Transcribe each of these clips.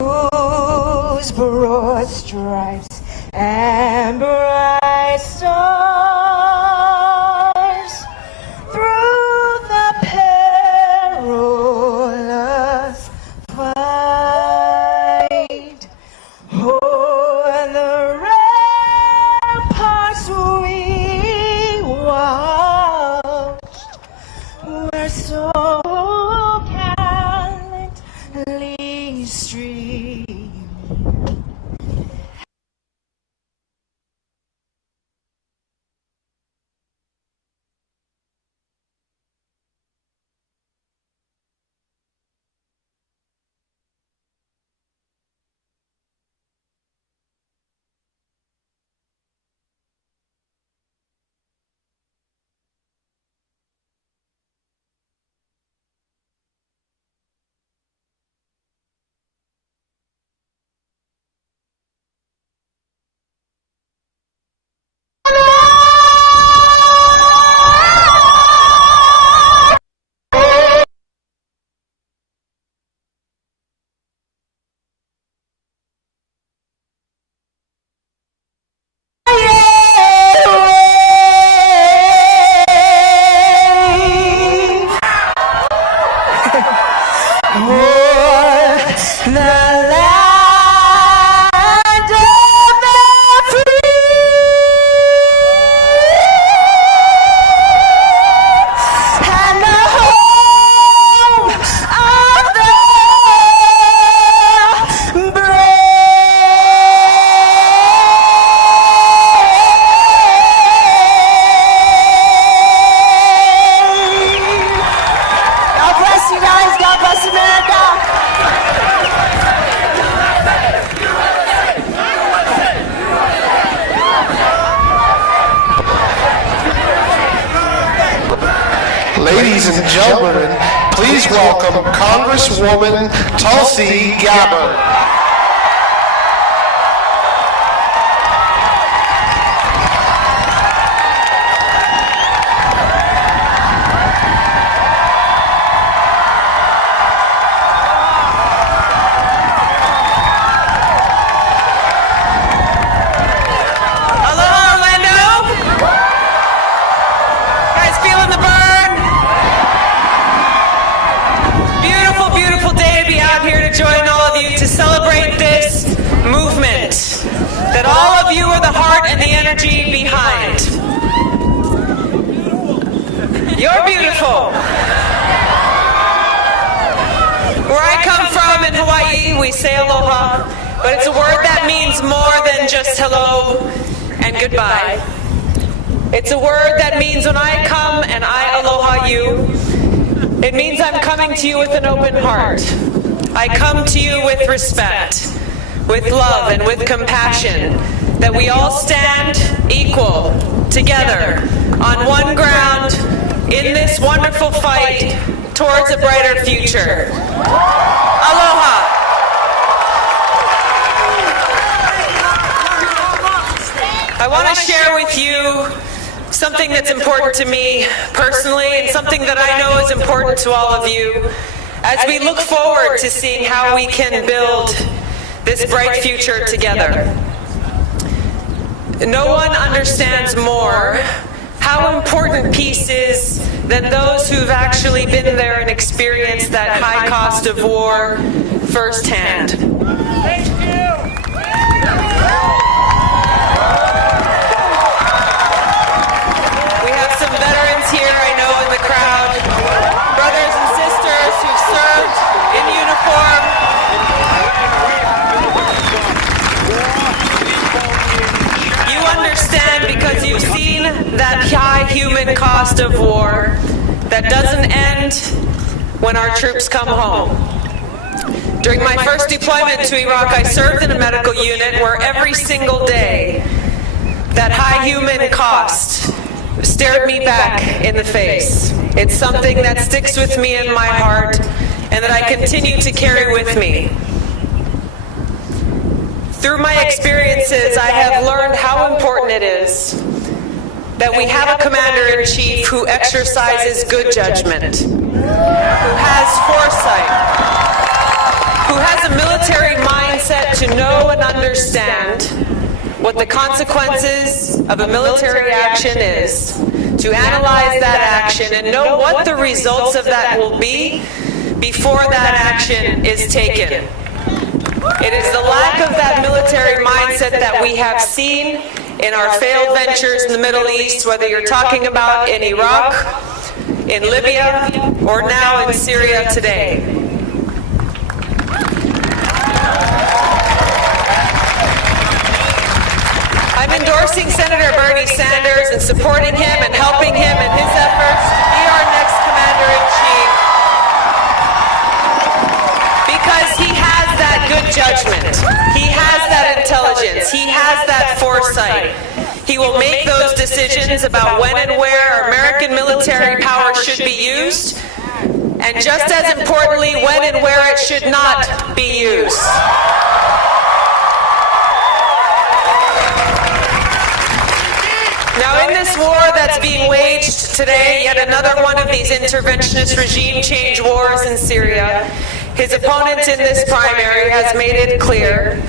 whose broad stripes and bright stars through the perilous fight, o'er the ramparts we watched, were so gallantly streamed. Ladies and gentlemen, please welcome Congresswoman Tulsi Gabbard. That all of you are the heart and the energy behind. You're beautiful. Where I come from in Hawaii, we say aloha, but it's a word that means more than just hello and goodbye. It's a word that means when I come and I aloha you, it means I'm coming to you with an open heart. I come to you with respect, with love and with compassion, that we all stand equal, together, on one ground, in this wonderful fight towards a brighter future. Aloha. I want to share with you something that's important to me personally and something that I know is important to all of you as we look forward to seeing how we can build this bright future together. No one understands more how important peace is than those who've actually been there and experienced that high cost of war firsthand. Thank you. We have some veterans here, I know, in the crowd. Brothers and sisters who've served in uniform. Understand because you've seen that high human cost of war that doesn't end when our troops come home. During my first deployment to Iraq, I served in a medical unit where every single day that high human cost stared me back in the face. It's something that sticks with me in my heart and that I continue to carry with me. Through my experiences, I have learned how important it is that we have a commander-in-chief who exercises good judgment, who has foresight, who has a military to know and understand what the consequences of a military action is, to analyze that action and know what the results of that will be before that action is taken. It is the lack of that military mindset that we have seen in our failed ventures in the Middle East, whether you're talking about in Iraq, in Libya, or now in Syria today. I'm endorsing Senator Bernie Sanders and supporting him and helping him in his efforts to be our next Commander-in-Chief because he has that good judgment. He has that intelligence. He has that foresight. He will make those decisions about when and where American military power should be used, and just as importantly, when and where it should not be used. Now, in this war that's being waged today, yet another one of these interventionist regime change wars in Syria, his opponent in this primary has made it clear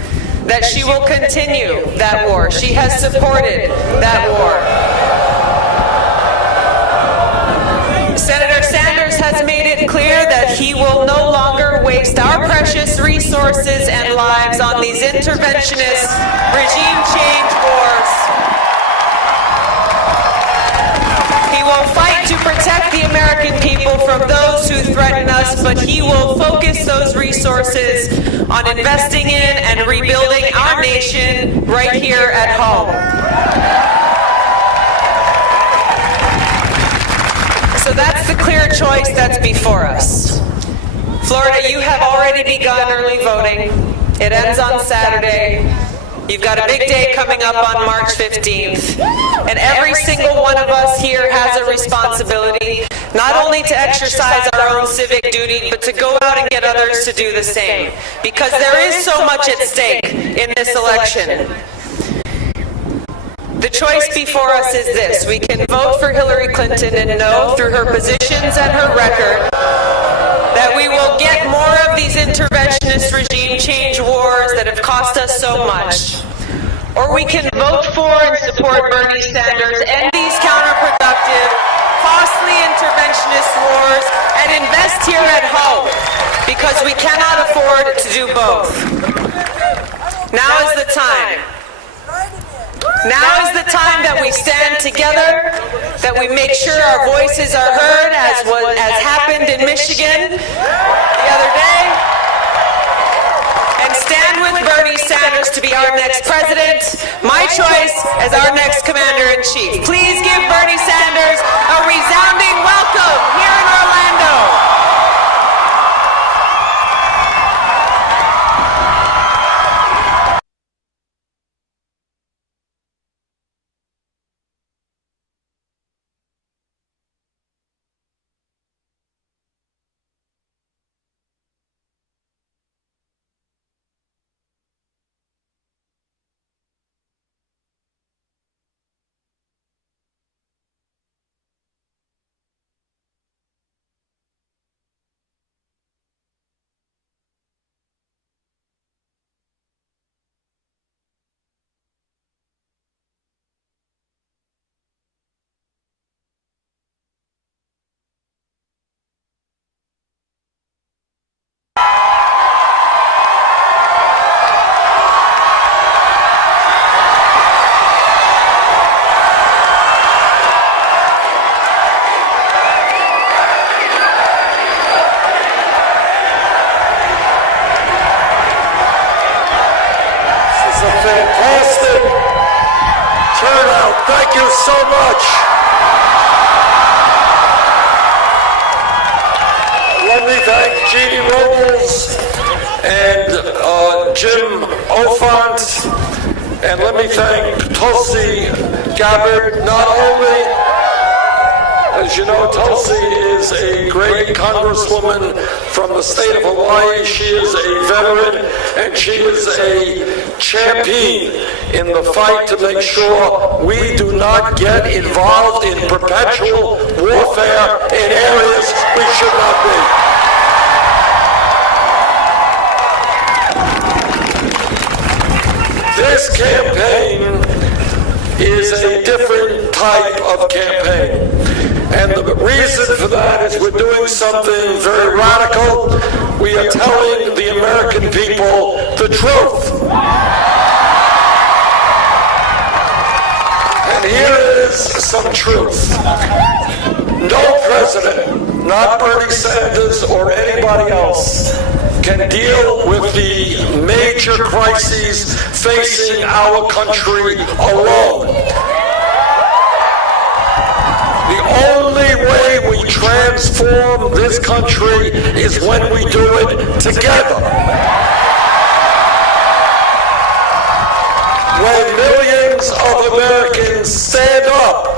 that she will continue that war. She has supported that war. Senator Sanders has made it clear that he will no longer waste our precious resources and lives on these interventionist regime change wars. He will fight to protect the American people from those who threaten us, but he will focus those resources on investing in and rebuilding our nation right here at home. So that's the clear choice that's before us. Florida, you have already begun early voting. It ends on Saturday. You've got a big day coming up on March 15th. And every single one of us here has a responsibility, not only to exercise our own civic duty, but to go out and get others to do the same. Because there is so much at stake in this election. The choice before us is this. We can vote for Hillary Clinton and know through her positions and her record that we will get more of these interventionist regime change wars that have cost us so much. Or we can vote for and support Bernie Sanders, end these counterproductive, costly interventionist wars, and invest here at home, because we cannot afford to do both. Now is the time. Now is the time that we stand together, that we make sure our voices are heard, as happened in Michigan the other day, and stand with Bernie Sanders to be our next president, my choice as our next Commander-in-Chief. Please give Bernie Sanders a resounding welcome here in Orlando. Fantastic turnout. Thank you so much. Let me thank Jeannie Robles and Jim Ofant, and let me thank Tulsi Gabbard. Not only, as you know, Tulsi is a great congresswoman from the state of Hawaii. She is a veteran, and she is a champion in the fight to make sure we do not get involved in perpetual warfare in areas we should not be. this campaign is a different type of campaign. And the reason for that is we're doing something very radical. We are telling the American people the truth. And here is some truth. No president, not Bernie Sanders or anybody else, can deal with the major crises facing our country alone. The only way we transform this country is when we do it together. When millions of Americans stand up,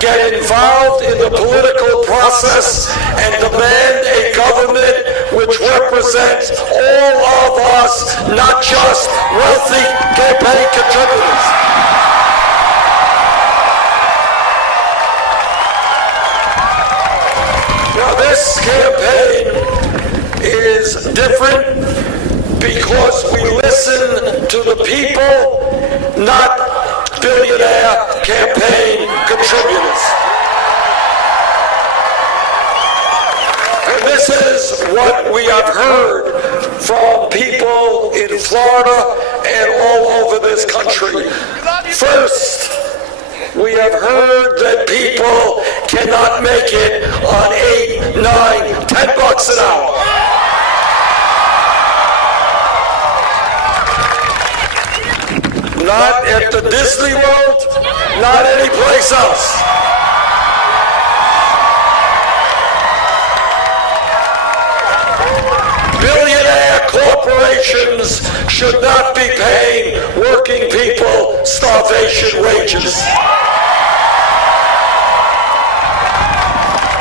get involved in the political process, and demand a government which represents all of us, not just wealthy campaign contributors. Now, this campaign is different because we listen to the people, not billionaire campaign contributors. And this is what we have heard from people in Florida and all over this country. First, we have heard that people cannot make it on $8, $9, $10 an hour. Not at the Disney World, not any place else. Billionaire corporations should not be paying working people starvation wages.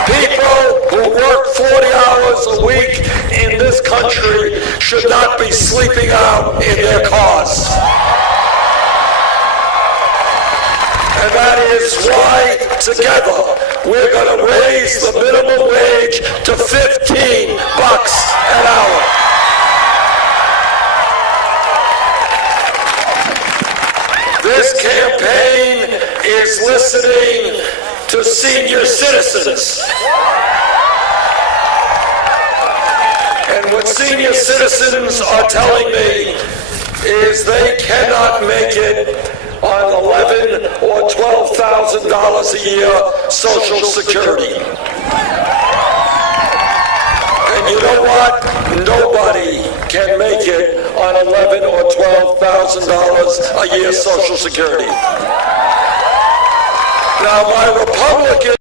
People who work 40 hours a week in this country should not be sleeping out in their cars. And that is why, together, we're going to raise the minimum wage to $15 an hour. This campaign is listening to senior citizens. And what senior citizens are telling me is they cannot make it on $11,000 or $12,000 a year Social Security. And you know what? Nobody can make it on $11,000 or $12,000 a year Social Security. Now, my Republican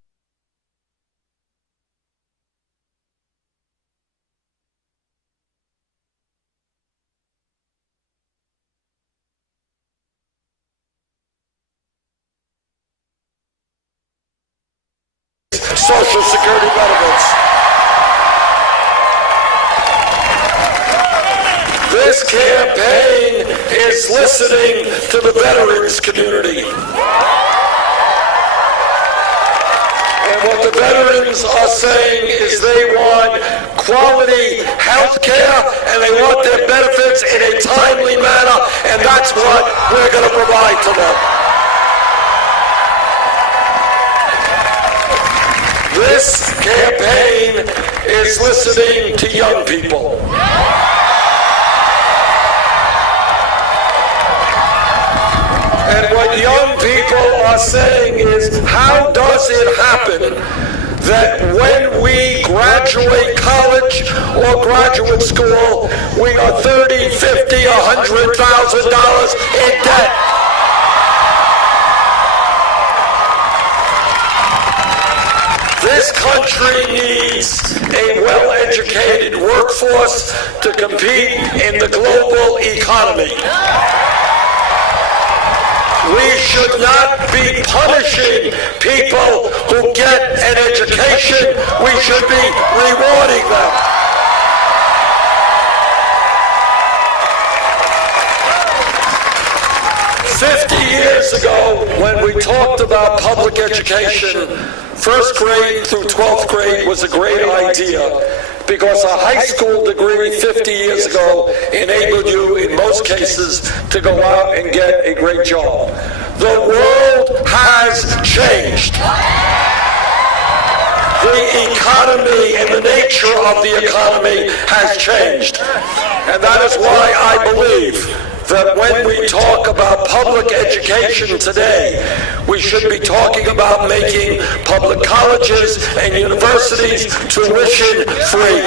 Social Security benefits. This campaign is listening to the veterans community. And what the veterans are saying is they want quality health care and they want their benefits in a timely manner, and that's what we're going to provide to them. This campaign is listening to young people. And what young people are saying is, how does it happen that when we graduate college or graduate school, we are $30,000, $50,000, $100,000 in debt? This country needs a well-educated workforce to compete in the global economy. We should not be punishing people who get an education. We should be rewarding them. Years ago, when we talked about public education, first grade through 12th grade was a great idea because a high school degree 50 years ago enabled you, in most cases, to go out and get a great job. The world has changed. The economy and the nature of the economy has changed. And that is why I believe that when we talk about public education today, we should be talking about making public colleges and universities tuition free.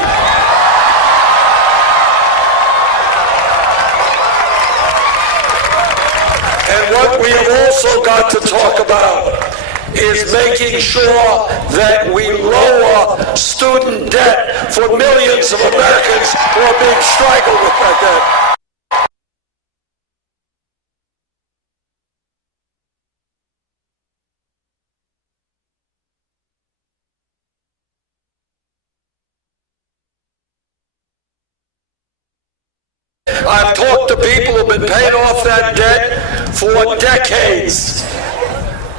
And what we have also got to talk about is making sure that we lower student debt for millions of Americans who are being strangled with that debt. I've talked to people who've been paying off that debt for decades.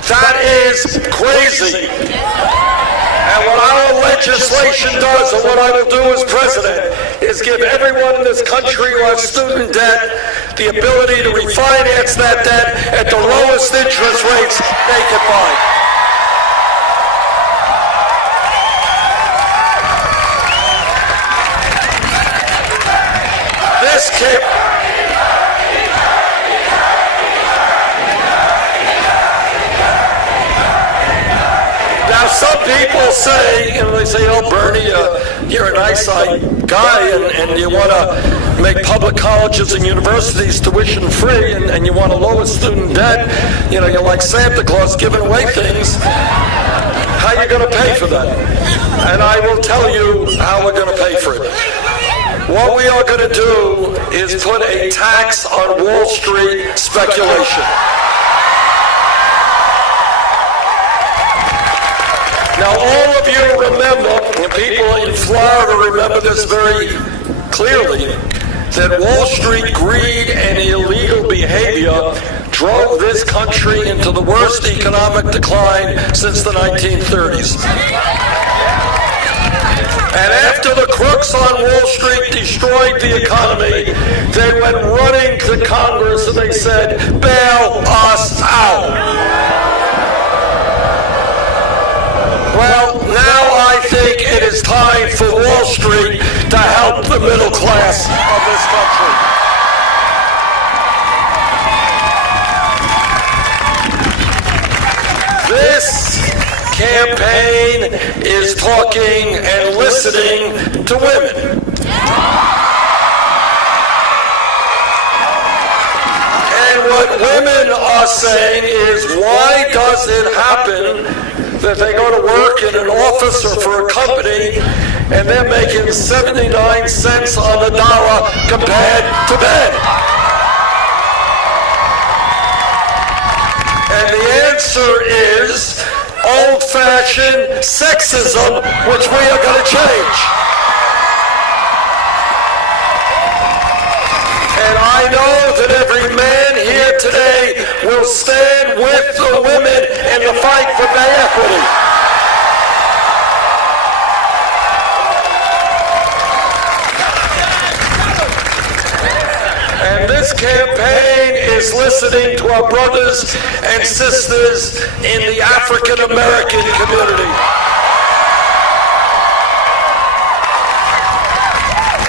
That is crazy. And what our legislation does, and what I will do as president, is give everyone in this country who has student debt the ability to refinance that debt at the lowest interest rates they can find. This can't... Now, some people say, they say, oh, Bernie, you're a nice guy, and you want to make public colleges and universities tuition free, and you want to lower student debt. You know, you're like Santa Claus giving away things. How are you going to pay for that? And I will tell you how we're going to pay for it. What we are going to do is put a tax on Wall Street speculation. Now, all of you remember, and people in Florida remember this very clearly, that Wall Street greed and illegal behavior drove this country into the worst economic decline since the 1930s. And after the crooks on Wall Street destroyed the economy, they went running to Congress and they said, bail us out. Well, now I think it is time for Wall Street to help the middle class of this country. This campaign is talking and listening to women. And what women are saying is, why does it happen that they go to work in an office or for a company and they're making 79 cents on the dollar compared to men? And the answer is old-fashioned sexism, which we are going to change. And I know that every man here today will stand with the women in the fight for pay equity. And this campaign is listening to our brothers and sisters in the African American community.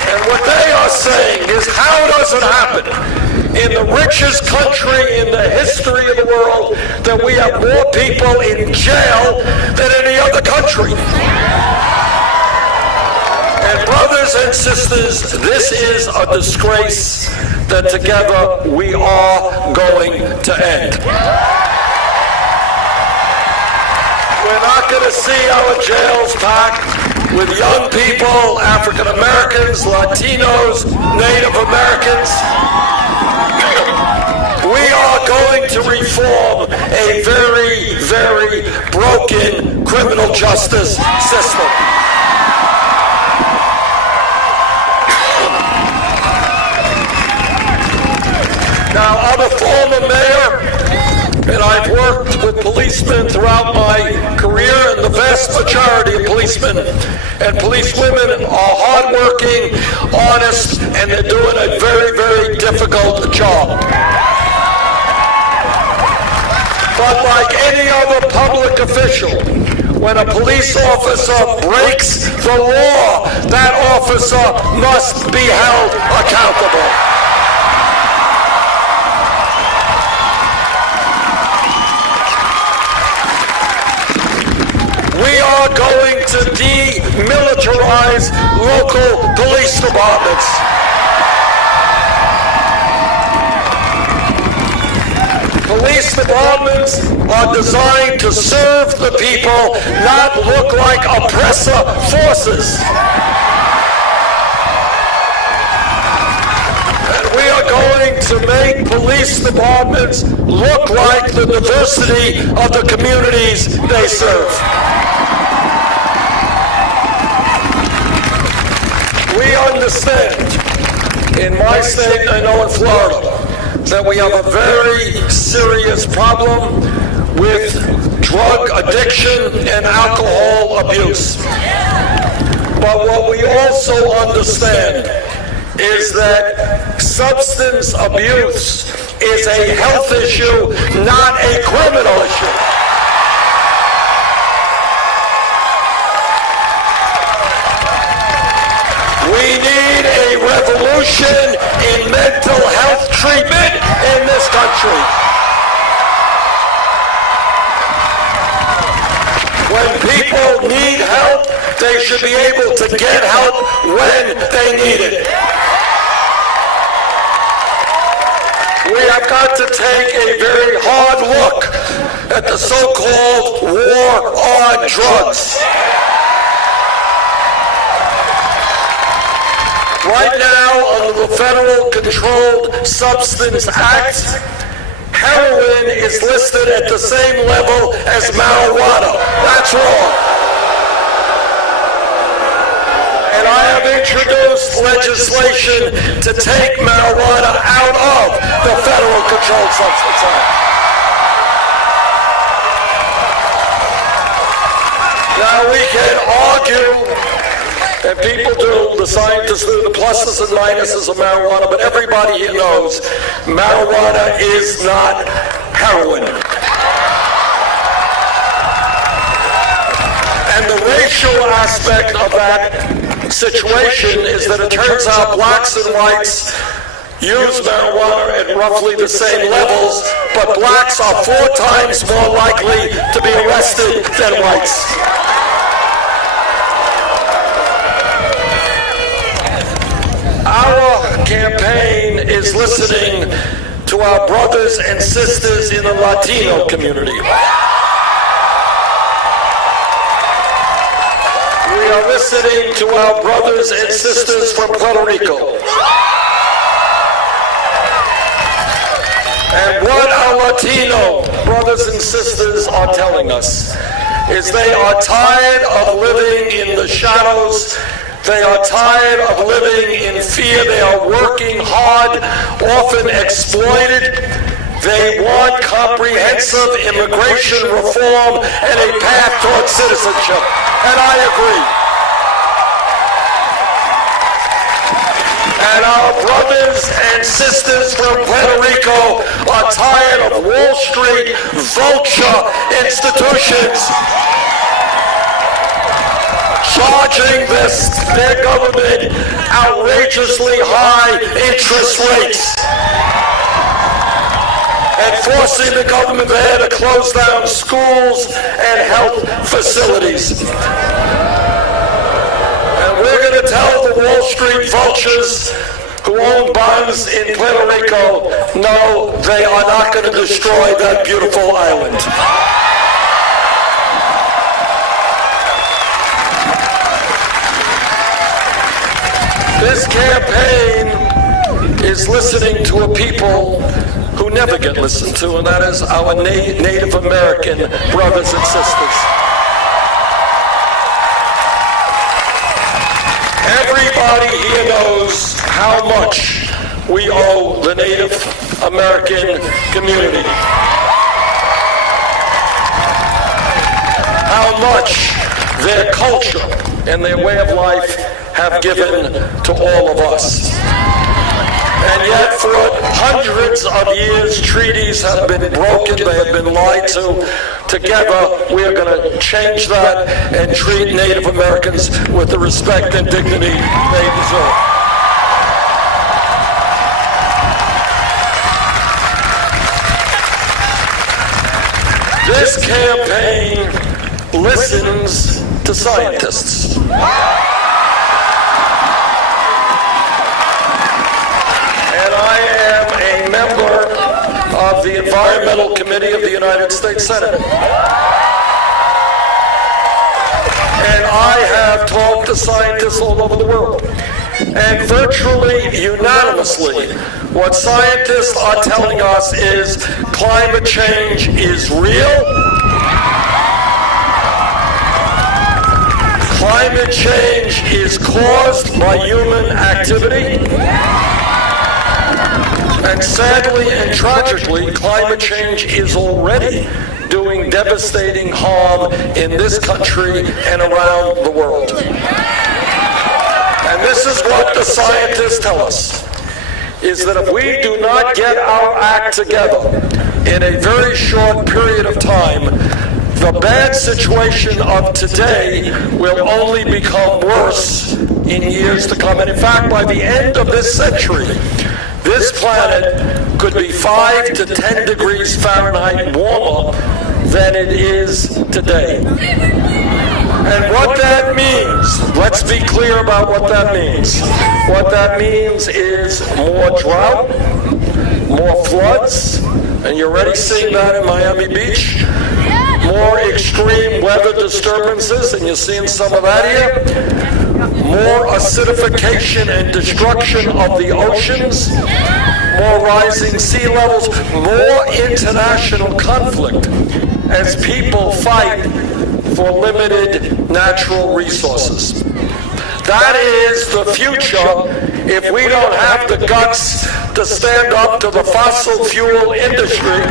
And what they are saying is, how does it happen in the richest country in the history of the world that we have more people in jail than any other country? And brothers and sisters, this is a disgrace that together we are going to end. We're not going to see our jails packed with young people, African Americans, Latinos, Native Americans. We are going to reform a very, very broken criminal justice system. Now, I'm a former mayor, and I've worked with policemen throughout my career, and the vast majority of policemen and policewomen are hardworking, honest, and they're doing a very, very difficult job. But like any other public official, when a police officer breaks the law, that officer must be held accountable. We are going to demilitarize local police departments. Police departments are designed to serve the people, not look like oppressor forces. And we are going to make police departments look like the diversity of the communities they serve. We understand, in my state, I know in Florida, that we have a very serious problem with drug addiction and alcohol abuse. But what we also understand is that substance abuse is a health issue, not a criminal issue. We need a revolution in mental health treatment in this country. When people need help, they should be able to get help when they need it. We have got to take a very hard look at the so-called war on drugs. Right now, under the Federal Controlled Substance Act, heroin is listed at the same level as marijuana. That's wrong. And I have introduced legislation to take marijuana out of the Federal Controlled Substance Act. Now we can argue, and people do, the scientists do, the pluses and minuses of marijuana, but everybody here knows marijuana is not heroin. And the racial aspect of that situation is that it turns out blacks and whites use marijuana at roughly the same levels, but blacks are 4 times more likely to be arrested than whites. Our campaign is listening to our brothers and sisters in the Latino community. We are listening to our brothers and sisters from Puerto Rico. And what our Latino brothers and sisters are telling us is they are tired of living in the shadows. They are tired of living in fear. They are working hard, often exploited. They want comprehensive immigration reform and a path towards citizenship. And I agree. And our brothers and sisters from Puerto Rico are tired of Wall Street vulture institutions charging their government outrageously high interest rates and forcing the government there to close down schools and health facilities. And we're going to tell the Wall Street vultures who own bonds in Puerto Rico, no, they are not going to destroy that beautiful island. This campaign is listening to a people who never get listened to, and that is our Native American brothers and sisters. Everybody here knows how much we owe the Native American community. How much their culture and their way of life have given to all of us. And yet for hundreds agreements, treaties have been broken, they have been lied to. Together, we are going to change that and treat Native Americans with the respect and dignity they deserve. This campaign listens to scientists. And I am a member of the Environmental Committee of the United States Senate. And I have talked to scientists all over the world. And virtually unanimously, what scientists are telling us is climate change is real. Climate change is caused by human activity. And sadly and tragically, climate change is already doing devastating harm in this country and around the world. And this is what the scientists tell us, is that if we do not get our act together in a very short period of time, the bad situation of today will only become worse in years to come. And in fact, by the end of this century, this planet could be 5 to 10 degrees Fahrenheit warmer than it is today. And what that means, let's be clear about what that means. What that means is more drought, more floods, and you're already seeing that in Miami Beach. More extreme weather disturbances, and you're seeing some of that here. More acidification and destruction of the oceans. More rising sea levels. More international conflict as people fight for limited natural resources. That is the future if we don't have the guts to stand up to the fossil fuel industry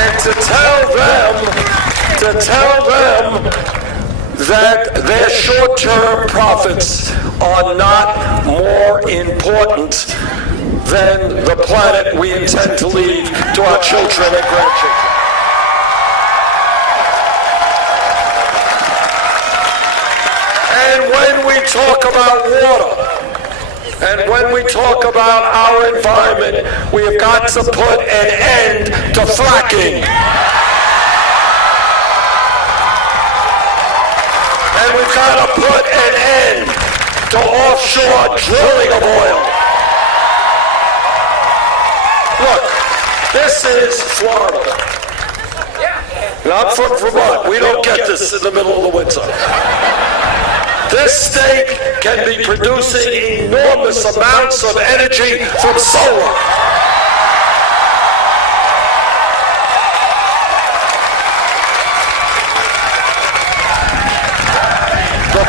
and to tell them that their short-term profits are not more important than the planet we intend to leave to our children and grandchildren. And when we talk about water, and when we talk about our environment, we have got to put an end to fracking. And we've got to put an end to offshore drilling of oil. Look, this is Florida. And I'm from Vermont. We don't get this in the middle of the winter. This state can be producing enormous amounts of energy from solar. The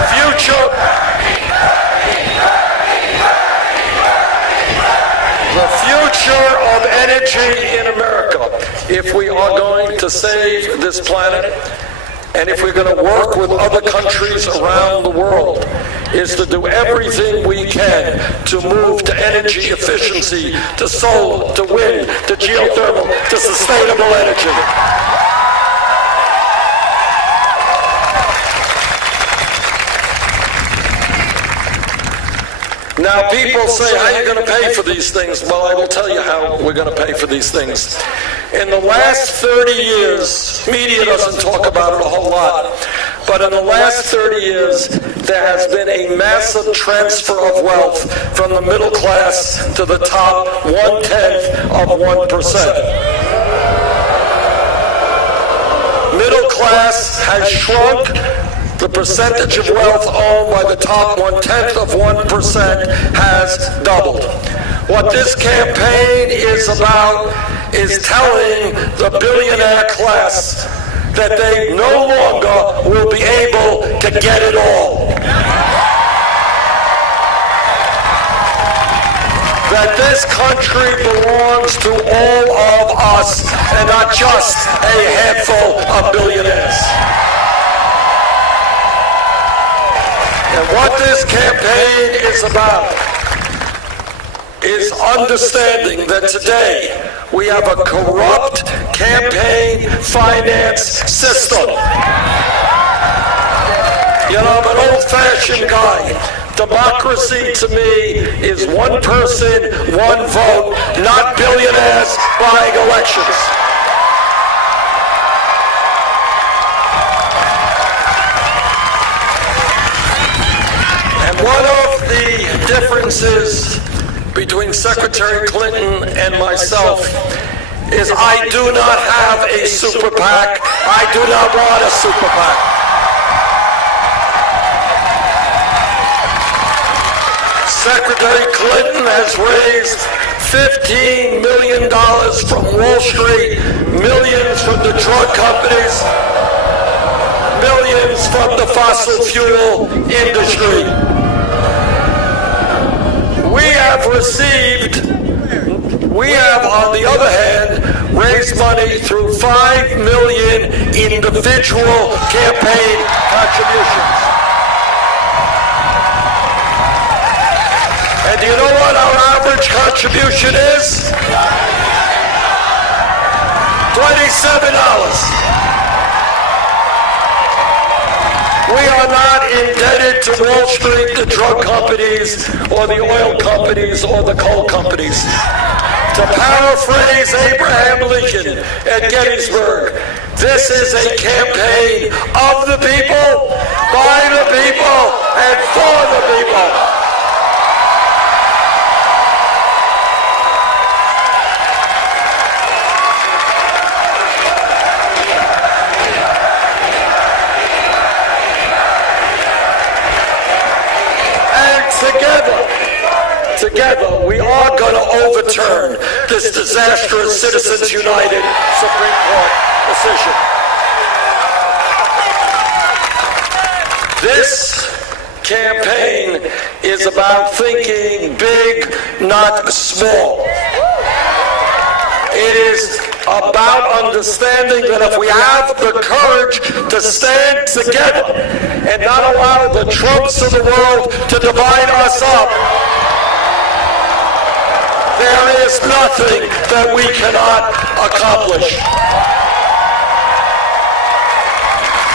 future of energy in America, if we are going to save this planet, and if we're going to work with other countries around the world, is to do everything we can to move to energy efficiency, to solar, to wind, to geothermal, to sustainable energy. Now people say, how are you going to pay for these things? Well, I will tell you how we're going to pay for these things. In the last 30 years, media doesn't talk about it a whole lot, but in the last 30 years, there has been a massive transfer of wealth from the middle class to the top 1/10 of 1%. Middle class has shrunk. The percentage of wealth owned by the top 1/10 of 1% has doubled. What this campaign is about is telling the billionaire class that they no longer will be able to get it all. That this country belongs to all of us and not just a handful of billionaires. And what this campaign is about is understanding that today we have a corrupt campaign finance system. You know, I'm an old-fashioned guy. Democracy to me is one person, one vote, not billionaires buying elections. And one of the differences between Secretary Clinton and myself is I do not have a super PAC. I do not want a super PAC. Secretary Clinton has raised $15 million from Wall Street, millions from the drug companies, millions from the fossil fuel industry. We have, on the other hand, raised money through 5 million individual campaign contributions. And do you know what our average contribution is? $27. We are not indebted to Wall Street, the drug companies, or the oil companies, or the coal companies. To paraphrase Abraham Lincoln at Gettysburg, this is a campaign of the people, by the people, and for the people. Together, we are going to overturn this disastrous Citizens United Supreme Court decision. This campaign is about thinking big, not small. It is about understanding that if we have the courage to stand together and not allow the Trumps of the world to divide us up, there is nothing that we cannot accomplish.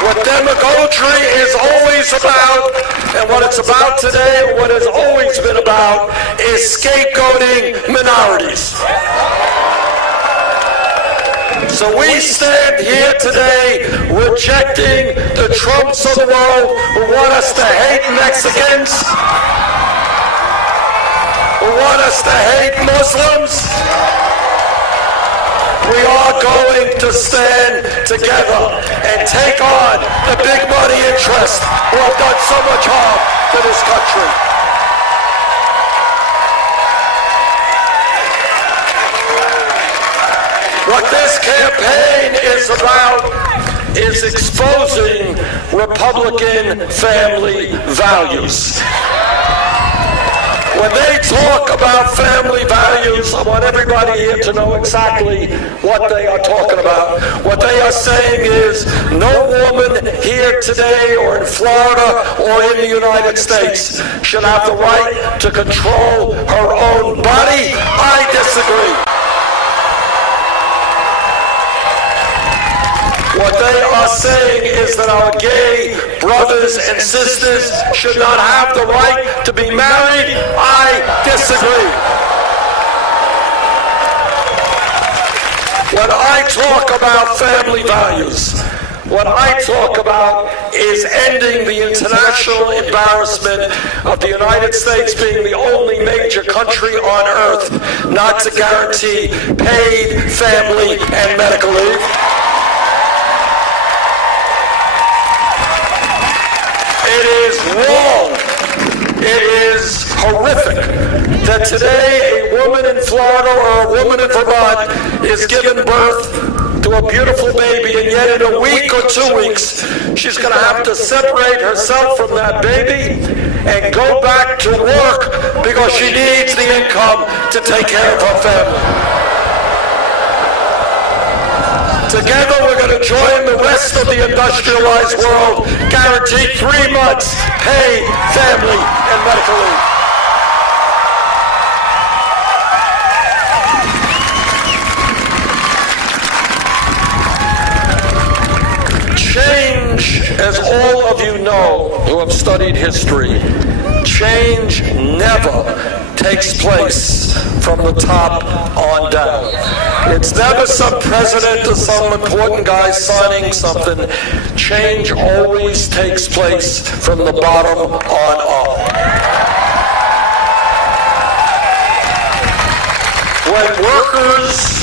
What demagoguery is always about, and what it's about today, and what it's always been about, is scapegoating minorities. So we stand here today rejecting the Trumps of the world who want us to hate Mexicans, who want us to hate Muslims. We are going to stand together and take on the big money interests who have done so much harm to this country. What this campaign is about is exposing Republican family values. When they talk about family values, I want everybody here to know exactly what they are talking about. What they are saying is no woman here today or in Florida or in the United States should have the right to control her own body. I disagree. What they are saying is that our gay brothers and sisters should not have the right to be married. I disagree. When I talk about family values, what I talk about is ending the international embarrassment of the United States being the only major country on earth not to guarantee paid family and medical leave. It is wrong, it is horrific that today a woman in Florida or a woman in Vermont is giving birth to a beautiful baby, and yet in a week or 2 weeks she's going to have to separate herself from that baby and go back to work because she needs the income to take care of her family. Together we're going to join the rest of the industrialized world, guarantee 3 months paid family and medical leave. Change, as all of you know who have studied history, change never takes place from the top on down. It's never some president or some important guy signing something. Change always takes place from the bottom on up. When workers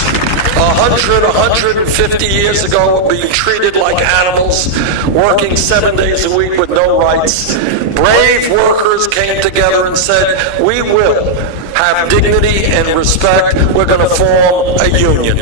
150 years ago were being treated like animals, working 7 days a week with no rights, brave workers came together and said, we will have dignity and respect. We're going to form a union.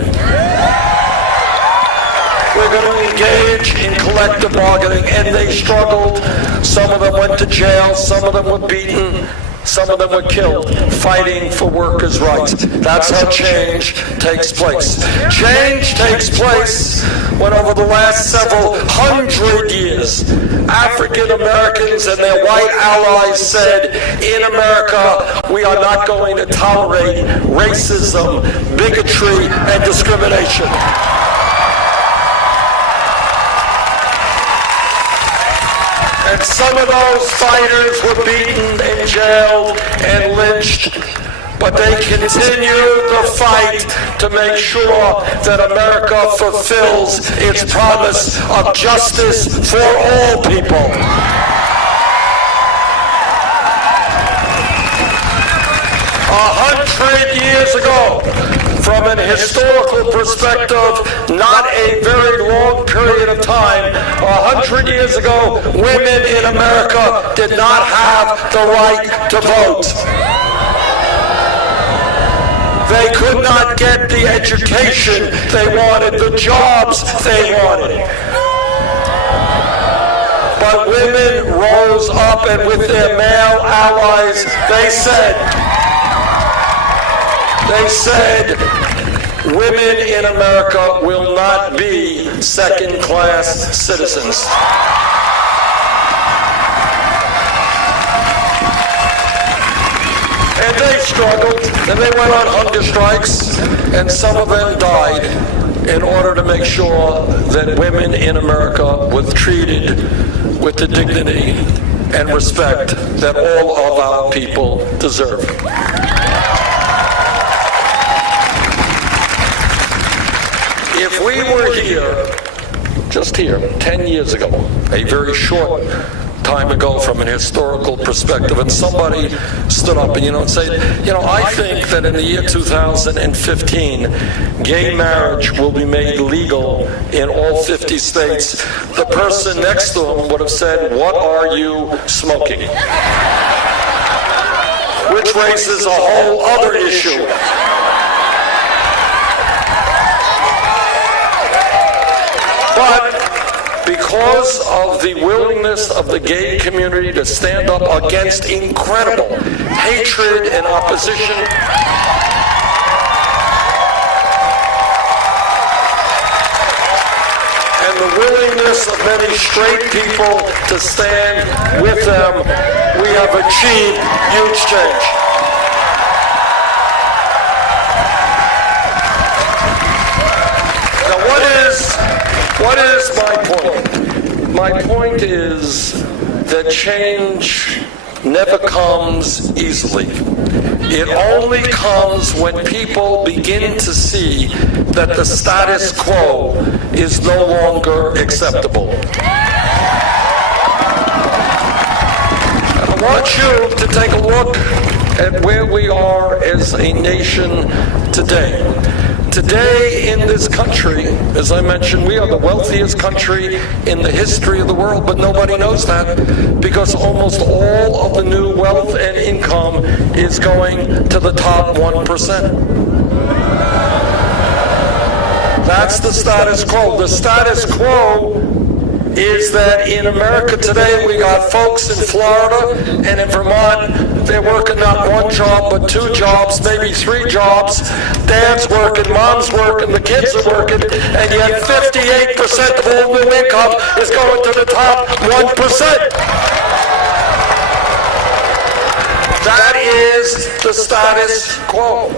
We're going to engage in collective bargaining, and they struggled. Some of them went to jail, some of them were beaten, some of them were killed fighting for workers' rights. That's how change takes place. Change takes place when over the last several hundred years, African Americans and their white allies said, in America, we are not going to tolerate racism, bigotry, and discrimination. And some of those fighters were beaten and jailed and lynched, but they continued the fight to make sure that America fulfills its promise of justice for all people. 100 years ago, from an historical perspective, not a very long period of time, 100 years ago, women in America did not have the right to vote. They could not get the education they wanted, the jobs they wanted. But women rose up, and with their male allies, they said, women in America will not be second-class citizens. And they struggled, and they went on hunger strikes, and some of them died in order to make sure that women in America were treated with the dignity and respect that all of our people deserve. If we were here, just here, 10 years ago, a very short time ago from an historical perspective, and somebody stood up and said, I think that in the year 2015, gay marriage will be made legal in all 50 states, the person next to him would have said, what are you smoking? Which raises a whole other issue. But because of the willingness of the gay community to stand up against incredible hatred and opposition, and the willingness of many straight people to stand with them, we have achieved huge change. Now, what is my point? My point is that change never comes easily. It only comes when people begin to see that the status quo is no longer acceptable. And I want you to take a look at where we are as a nation today. Today in this country, as I mentioned, we are the wealthiest country in the history of the world, but nobody knows that because almost all of the new wealth and income is going to the top 1%. That's the status quo. The status quo is that in America today, we got folks in Florida and in Vermont they're working not one job, but 2 jobs, maybe 3 jobs. Dad's working, mom's working, the kids are working, and yet 58% of all new income is going to the top 1%. That is the status quo.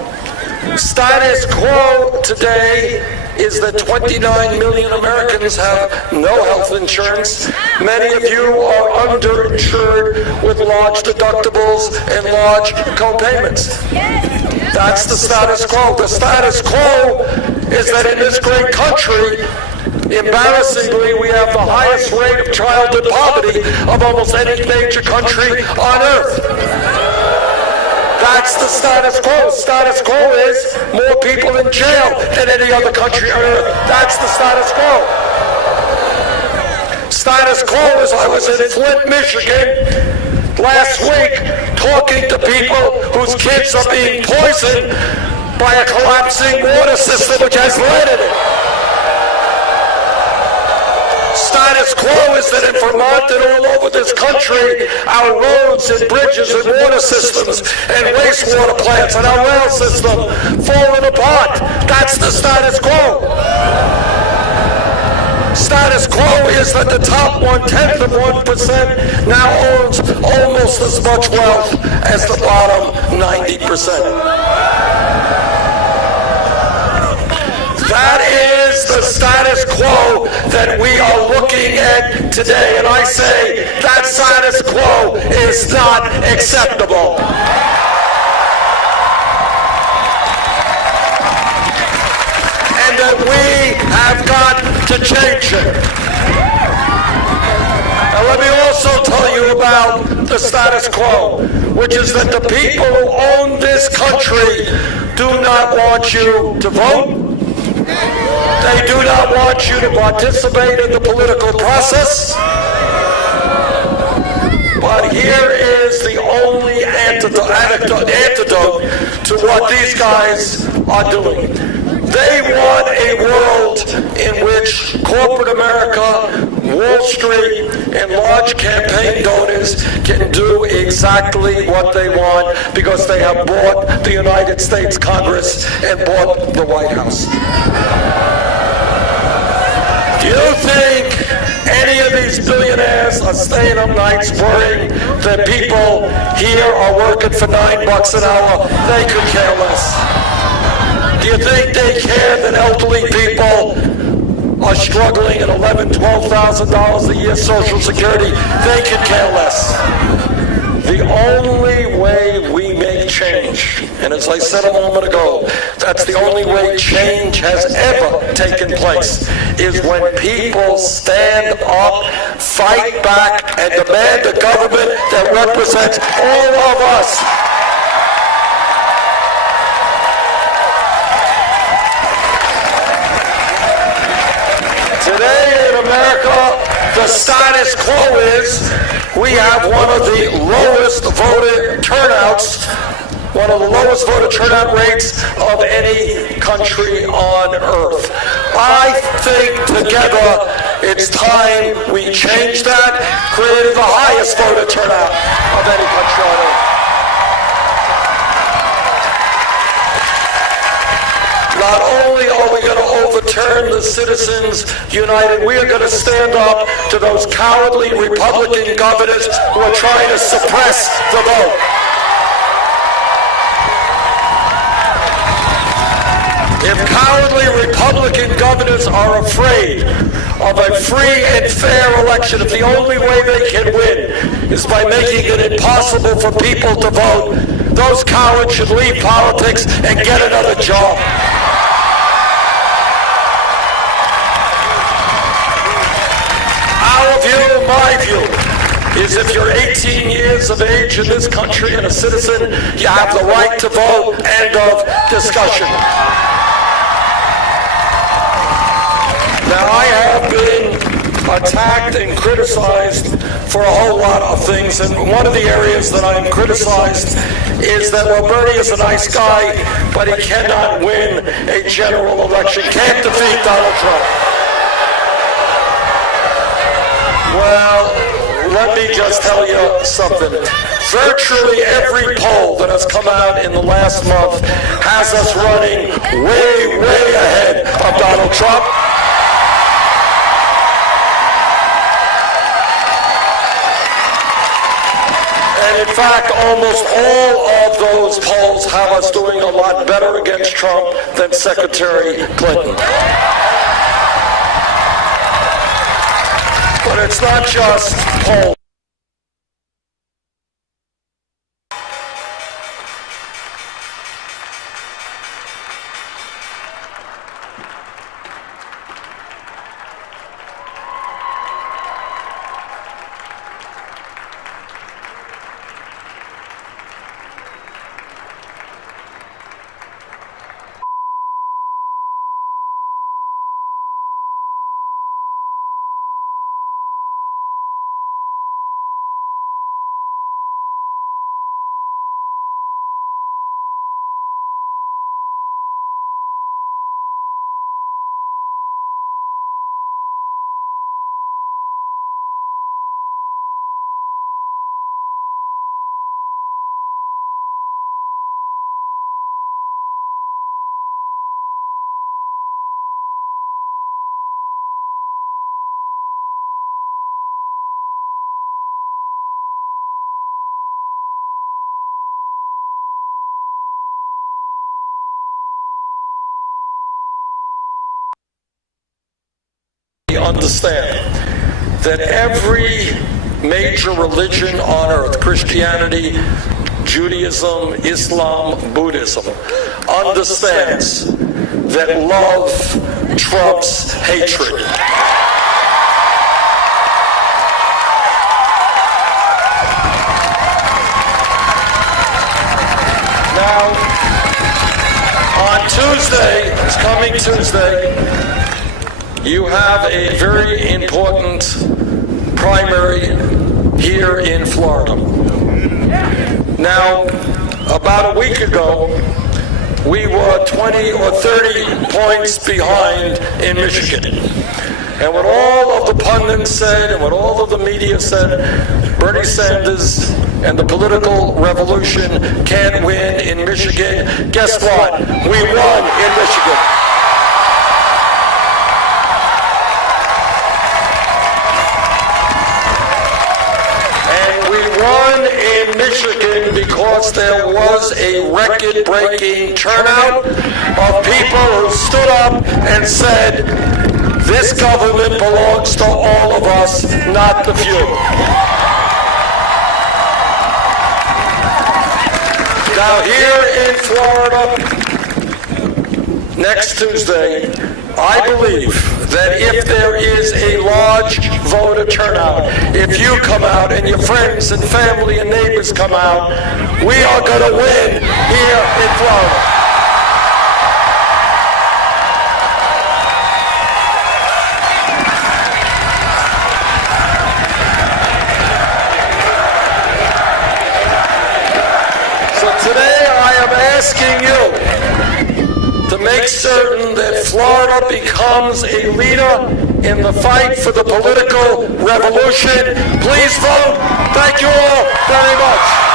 Status quo today is that 29 million Americans have no health insurance. Many of you are underinsured with large deductibles and large co-payments. That's the status quo. The status quo is that in this great country, embarrassingly, we have the highest rate of childhood poverty of almost any major country on earth. That's the status quo. Status quo is more people in jail than any other country on earth. That's the status quo. Status quo is I was in Flint, Michigan last week talking to people whose kids are being poisoned by a collapsing water system which has lead in it. Status quo is that in Vermont and all over this country, our roads and bridges and water systems and wastewater plants and our rail system falling apart. That's the status quo. Status quo is that the top 1/10 of 1% now owns almost as much wealth as the bottom 90%. That is the status quo that we are looking at today. And I say that status quo is not acceptable. And that we have got to change it. Now let me also tell you about the status quo, which is that the people who own this country do not want you to vote. They do not want you to participate in the political process. But here is the only antidote to what these guys are doing. They want a world in which corporate America, Wall Street, and large campaign donors can do exactly what they want because they have bought the United States Congress and bought the White House. Do you think any of these billionaires are staying up nights worrying that people here are working for $9 an hour? They could care less. Do you think they care that elderly people are struggling at $11,000, $12,000 a year Social Security? They could care less. The only way we make change, and as I said a moment ago, that's the only way change has ever taken place, is when people stand up, fight back, and demand a government that represents all of us. Today in America, the status quo is we have one of the lowest voter turnouts, one of the lowest voter turnout rates of any country on earth. I think together it's time we change that, creating the highest voter turnout of any country on earth. Not only are we going to overturn the Citizens United, we are going to stand up to those cowardly Republican governors who are trying to suppress the vote. If cowardly Republican governors are afraid of a free and fair election, if the only way they can win is by making it impossible for people to vote, those cowards should leave politics and get another job. Our view, my view, is if you're 18 years of age in this country and a citizen, you have the right to vote. End of discussion. Now, I have been attacked and criticized for a whole lot of things, and one of the areas that I'm criticized is that, well, Bernie is a nice guy, but he cannot win a general election, can't defeat Donald Trump. Well, let me just tell you something. Virtually every poll that has come out in the last month has us running way, way ahead of Donald Trump. And in fact, almost all of those polls have us doing a lot better against Trump than Secretary Clinton. But it's not just polls. Understand that every major religion on earth, Christianity, Judaism, Islam, Buddhism, understands that love trumps hatred. Now, on Tuesday, it's coming Tuesday, you have a very important primary here in Florida. Now, about a week ago, we were 20 or 30 points behind in Michigan. And what all of the pundits said and what all of the media said, Bernie Sanders and the political revolution can't win in Michigan. Guess what? We won in Michigan. Won in Michigan because there was a record-breaking turnout of people who stood up and said, this government belongs to all of us, not the few. Now here in Florida, next Tuesday, I believe that if there is a large voter turnout, if you come out and your friends and family and neighbors come out, we are going to win here in Florida. So today I am asking you to make certain that Florida becomes a leader in the fight for the political revolution. Please vote. Thank you all very much.